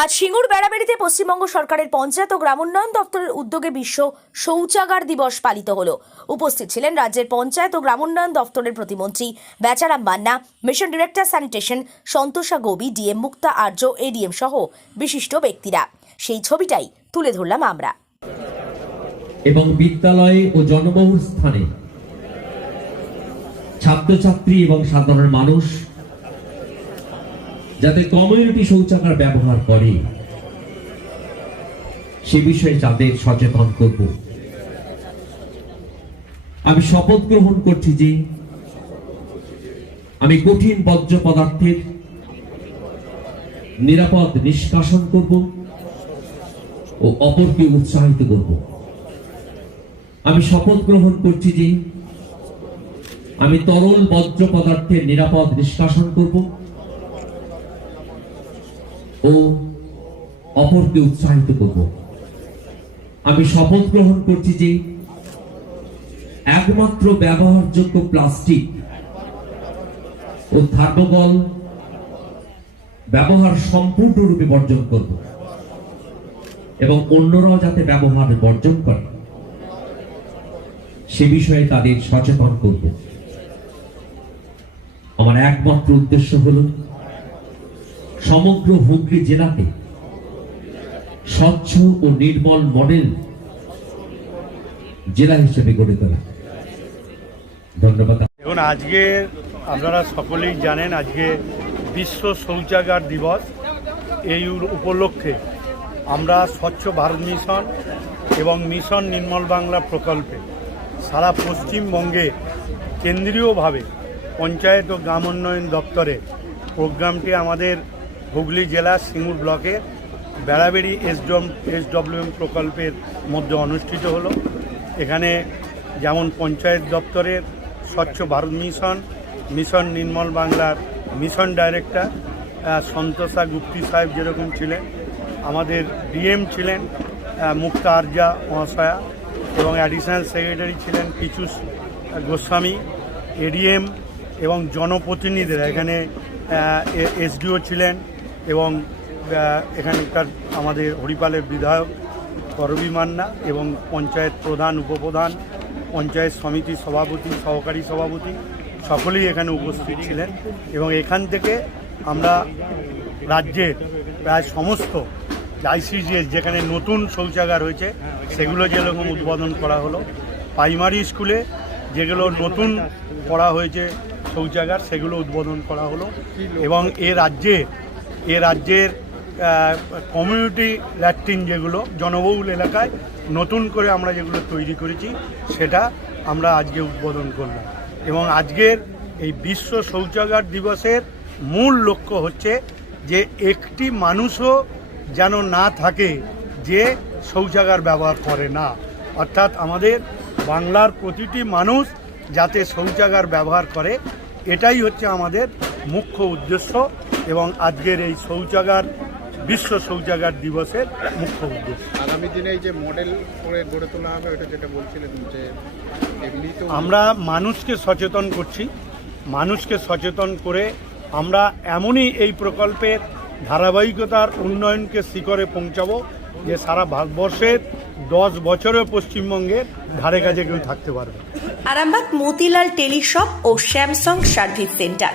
আজ সিঙ্গুর বেড়াবেড়িতে পশ্চিমবঙ্গ সরকারের পঞ্চায়েত ও গ্রামোন্নয়ন দপ্তরের উদ্যোগে বিশ্ব শৌচাগার দিবস পালিত হলো। উপস্থিত ছিলেন রাজ্যের পঞ্চায়েত ও গ্রামোন্নয়ন দপ্তরের প্রতিমন্ত্রী Becharam Manna, mission director sanitation Santosha Gobi, DM Mukta Arya, ADM সহ বিশিষ্ট ব্যক্তিরা। সেই ছবিটাই তুলে ধরলাম আমরা। এবং বিদ্যালয়ে ও জনবহুল স্থানে ছাত্রছাত্রী এবং সাধারণ মানুষ যাতে কমিউনিটি শৌচাগার ব্যবহার করে। সে বিষয়ে তাদের সচেতন করব। আমি শপথ গ্রহণ করছি যে, আমি কঠিন বর্জ্য পদার্থের নিরাপদ নিষ্কাশন করব ও অপরকে উৎসাহিত করব। আমি শপথ গ্রহণ করছি যে, আমি তরল বজ্র পদার্থের নিরাপদ নিষ্কাশন করব। ও অপরকে উৎসাহিত করব। আমি শপথ গ্রহণ করছি যে একমাত্র ব্যবহারযোগ্য প্লাস্টিক ও থার্মোকল ব্যবহার সম্পূর্ণরূপে বর্জন করব এবং অন্যরাও যাতে ব্যবহার বর্জন করে, সে বিষয়ে তাদের সচেতন করব। আমার একমাত্র উদ্দেশ্য হল সমগ্র হুগলি জেলাতে স্বচ্ছ ও নির্মল মডেল জেলা হিসেবে গড়ে তোলা। ধন্যবাদ। দেখুন, আজকে আপনারা সকলেই জানেন, আজকে বিশ্ব শৌচাগার দিবস। এই উপলক্ষে আমরা স্বচ্ছ ভারত মিশন এবং মিশন নির্মল বাংলা প্রকল্পে সারা পশ্চিমবঙ্গে কেন্দ্রীয়ভাবে পঞ্চায়েত ও গ্রাম উন্নয়ন দপ্তরে প্রোগ্রামটি আমাদের হুগলি জেলার সিঙ্গুর ব্লকের বেড়াবেড়ি এসডম এসডব্লিউএম প্রকল্পের মধ্যে অনুষ্ঠিত হলো। এখানে যেমন পঞ্চায়েত দপ্তরের স্বচ্ছ ভারত মিশন মিশন নির্মল বাংলার মিশন ডাইরেক্টর সন্তোষা গুপ্তি সাহেব যেরকম ছিলেন, আমাদের ডিএম ছিলেন মুক্তা আরজা মহাশয়া এবং অ্যাডিশনাল সেক্রেটারি ছিলেন পিচুষ গোস্বামী, এডিএম এবং জনপ্রতিনিধিরা। এখানে এসডিও ছিলেন এবং এখানকার আমাদের হরিপালের বিধায়ক করবী মান্না এবং পঞ্চায়েত প্রধান উপপ্রধান, পঞ্চায়েত সমিতি সভাপতি, সহকারী সভাপতি সকলেই এখানে উপস্থিত ছিলেন এবং এখান থেকে আমরা রাজ্যের প্রায় সমস্ত আইসিজিএস যেখানে নতুন শৌচাগার হয়েছে, সেগুলো যেরকম উদ্বোধন করা হলো, প্রাইমারি স্কুলে যেগুলো নতুন করা হয়েছে শৌচাগার, সেগুলো উদ্বোধন করা হলো এবং এ রাজ্যে এ রাজ্যের কমিউনিটি ল্যাট্রিন যেগুলো, জনবহুল এলাকায় নতুন করে আমরা যেগুলো তৈরি করেছি, সেটা আমরা আজকে উদ্বোধন করলাম। এবং আজকের এই বিশ্ব শৌচাগার দিবসের মূল লক্ষ্য হচ্ছে যে একটি মানুষও যেন না থাকে, যে শৌচাগার ব্যবহার করে না। অর্থাৎ আমাদের বাংলার প্রতিটি মানুষ যাতে শৌচাগার ব্যবহার করে, এটাই হচ্ছে আমাদের মুখ্য উদ্দেশ্য। এবং আজকের এই শৌচাগার বিশ্ব শৌচাগার দিবসের মুখ্য উদ্দেশ্য। আগামী দিনে এই যে মডেল করে গড়ে তোলা হবে ওটা যেটা বলছিলেন যে তো আমরা মানুষকে সচেতন করছি। মানুষকে সচেতন করে আমরা এমনই এই প্রকল্পের ধারাবাহিকতার উন্নয়নকে শিখরে পৌঁছাবো যে সারা ভারতবর্ষের দশ বছরে পশ্চিমবঙ্গের ধারে কাছে কেউ থাকতে পারবে আরামবাগ মতিলাল টেলিশপ ও স্যামসাং সার্ভিস সেন্টার।